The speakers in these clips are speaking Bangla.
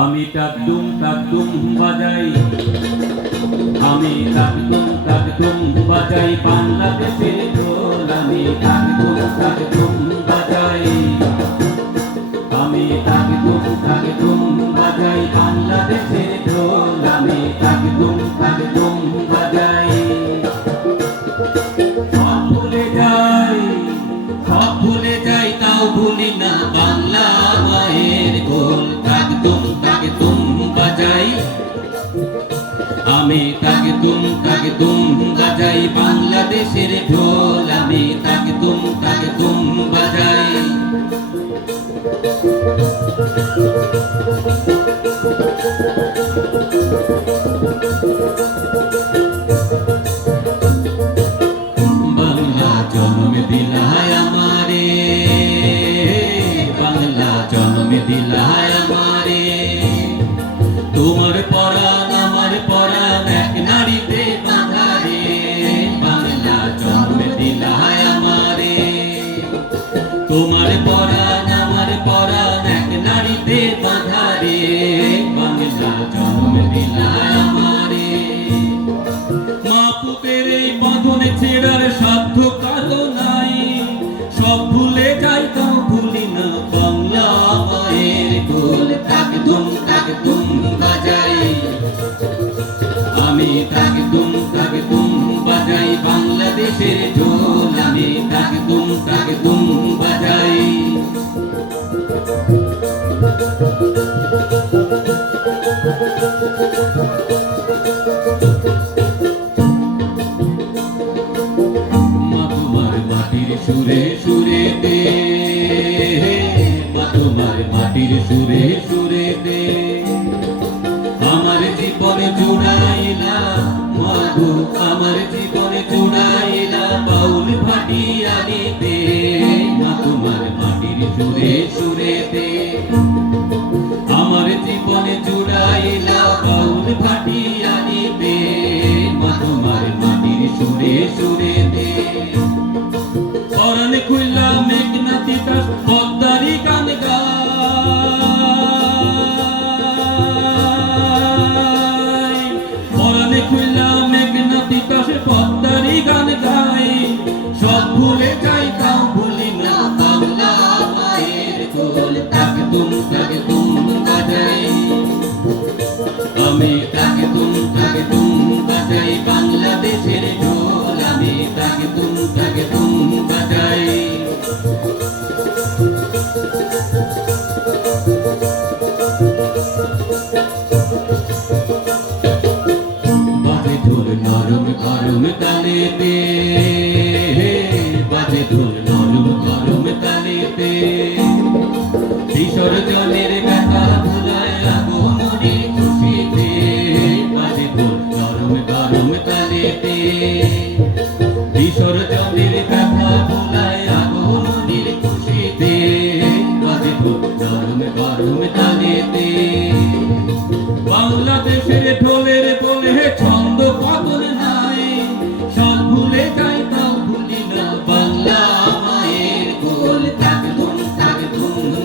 আমি তাকদুম বাজাই, আমি তাকদুম বাজাই বাংলাদেশের ঢোল। আমি তাকদুম বাজাই, আমি তাকদুম বাজাই বাংলাদেশের ঢোল। আমি তাকদুম বাজাই। সব ভুলে যাই তাও ভুলি না বাংলা মায়ের গোল। তাকদুম বাজাই, আমি তাকদুম বাজাই বাংলাদেশের ঢোল। আমি তাকদুম বাজাই। বাংলা জন্ম দিলায় আমারে, বাংলা জন্ম দিলায় আমারে। তোমার পরাণ আমার পরাণ এক নারীতে বাঁধা রে। বাংলা জন্ম দিলায় আমারে, তোমার পরাণ আমার পরাণ এক নারীতে বাঁধা রে। বাংলা জন্ম দিলায় আমারে। মা পুতের এই বাঁধনে ছেড়ার সাধ্য কারো নাই। সব ভুলে যাই তাও ভুলি না বাংলা মায়ের গোল। তাকদুম বাজাই, আমি তাকদুম বাজাই বাংলাদেশের ঢোল। আমি তাকদুম বাজাই। মা তোমার মাটির সুরে সুরে দে, মা তোমার মাটির সুরে সুরে দে। আমার জীবনে জুড়াইলা মাগো, আমার জীবনে জুড়াইলা বাউল ভাটিয়া দিতে। মা তোমার মাটির সুরে সুরে দে, আমার জীবনে জুড়াইলা বাউল ভাটিয়া দিতে। মা তোমার মাটির সুরে সুরে দে। পরাণ খুইলা মেঘনা তিতাস পদ্মারি গান গাই। পরাণ খুইলা মেঘনা তিতাস পদ্মারি গান গাই। সব ভুলে যাই তাও ভুলি না বাংলা মায়ের গোল। তাকদুম বাজাই, আমি তাকদুম বাজাই বাংলাদেশের ঢোল। আমি তাকদুম বাজাই। বাজে ঢোল নরম গরম তালেতে, বাজে ঢোল নরম গরম তালেতে। বিসর্জনের ব্যথা ভুলায় আগমনী খুশিতে। বাজে ঢোল নরম গরম তালেতে, বিসর্জনের ব্যথা ভুলায় আগমনীর খুশিতে। বাজে ঢোল নরম গরম তালেতে। বাংলাদেশের ঢোলের বলে ছন্দ পাগল নাই। সব ভুলে যাই তাও ভুলি না বাংলা মায়ের গোল। তাকদুম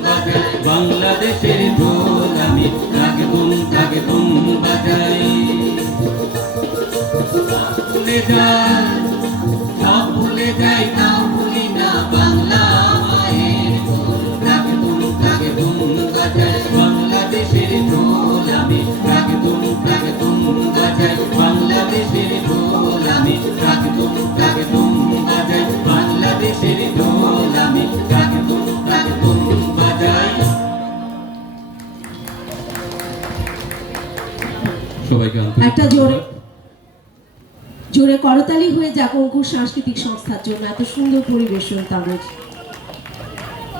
বাজাই বাংলাদেশের ঢোল। আমি তাকদুম বাজাই। ভুলে যাই, সব ভুলে যাই তাও ভুলি না বাংলা মায়ের গোল। তাকদুম বাজাই বাংলাদেশের ঢোল। আমি তাকদুম বাজাই বাংলাদেশের ঢোল। আমি তাকদুম বাজাই বাংলাদেশের ঢোল। আমি তাকদুম বাজাই। সবাইকে একটা জোরে করতালি হয়ে যাক অঙ্কুর সাংস্কৃতিক সংস্থার জন্য এত সুন্দর পরিবেশন তাদের।